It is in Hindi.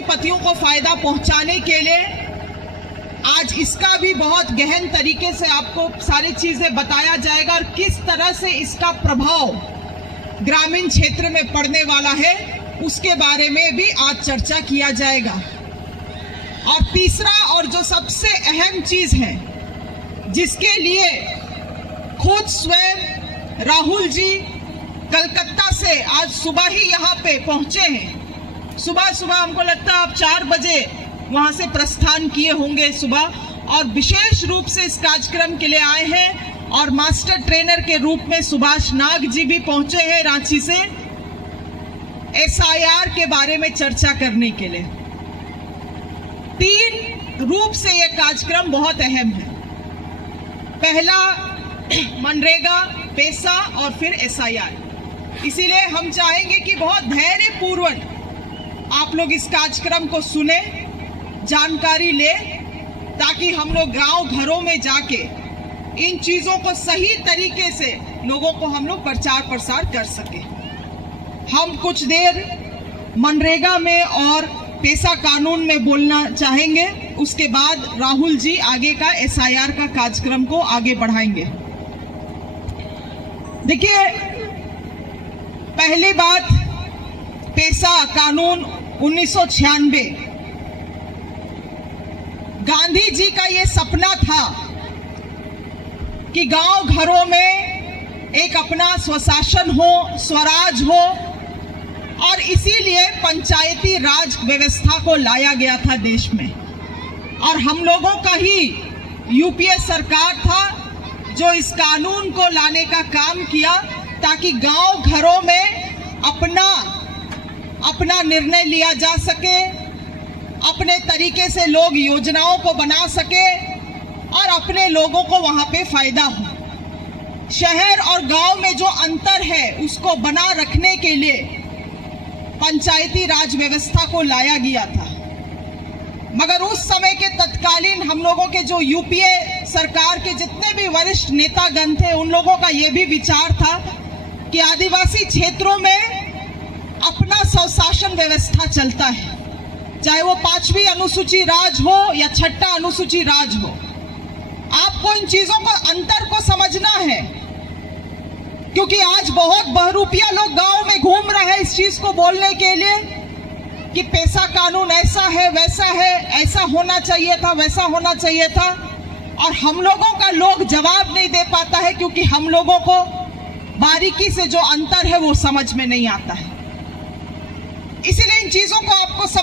पतियों को फायदा पहुंचाने के लिए आज इसका भी बहुत गहन तरीके से आपको सारी चीजें बताया जाएगा और किस तरह से इसका प्रभाव ग्रामीण क्षेत्र में पड़ने वाला है उसके बारे में भी आज चर्चा किया जाएगा। और तीसरा और जो सबसे अहम चीज है जिसके लिए खुद स्वयं राहुल जी कलकत्ता से आज सुबह ही यहाँ पे पहुंचे हैं। सुबह सुबह हमको लगता है आप 4 बजे वहां से प्रस्थान किए होंगे सुबह, और विशेष रूप से इस कार्यक्रम के लिए आए हैं और मास्टर ट्रेनर के रूप में सुभाष नाग जी भी पहुंचे हैं रांची से SIR के बारे में चर्चा करने के लिए। 3 रूप से यह कार्यक्रम बहुत अहम है। पहला मनरेगा, पैसा और फिर SIR। इसीलिए हम चाहेंगे कि बहुत धैर्यपूर्वक आप लोग इस कार्यक्रम को सुने, जानकारी ले, ताकि हम लोग गांव घरों में जाके इन चीजों को सही तरीके से लोगों को हम लोग प्रचार प्रसार कर सके। हम कुछ देर मनरेगा में और पैसा कानून में बोलना चाहेंगे, उसके बाद राहुल जी आगे का SIR का कार्यक्रम को आगे बढ़ाएंगे। देखिए, पहली बात, पैसा कानून 1996, गांधी जी का ये सपना था कि गांव घरों में एक अपना स्वशासन हो, स्वराज हो, और इसीलिए पंचायती राज व्यवस्था को लाया गया था देश में। और हम लोगों का ही UPA सरकार था जो इस कानून को लाने का काम किया ताकि गांव घरों में अपना निर्णय लिया जा सके, अपने तरीके से लोग योजनाओं को बना सके और अपने लोगों को वहां पे फायदा हो। शहर और गांव में जो अंतर है उसको बना रखने के लिए पंचायती राज व्यवस्था को लाया गया था। मगर उस समय के तत्कालीन हम लोगों के जो UPA सरकार के जितने भी वरिष्ठ नेतागण थे, उन लोगों का यह भी विचार था कि आदिवासी क्षेत्रों में अपना स्वशासन व्यवस्था चलता है, चाहे वो 5वीं अनुसूची राज हो या 6ठा अनुसूची राज हो। आपको इन चीजों को अंतर को समझना है, क्योंकि आज बहुत बहरूपिया लोग गांव में घूम रहे हैं इस चीज को बोलने के लिए कि पैसा कानून ऐसा है, वैसा है, ऐसा होना चाहिए था, वैसा होना चाहिए था, और हम लोगों का लोग जवाब नहीं दे पाता है क्योंकि हम लोगों को बारीकी से जो अंतर है वो समझ में नहीं आता है। इसीलिए इन चीजों को आपको समझ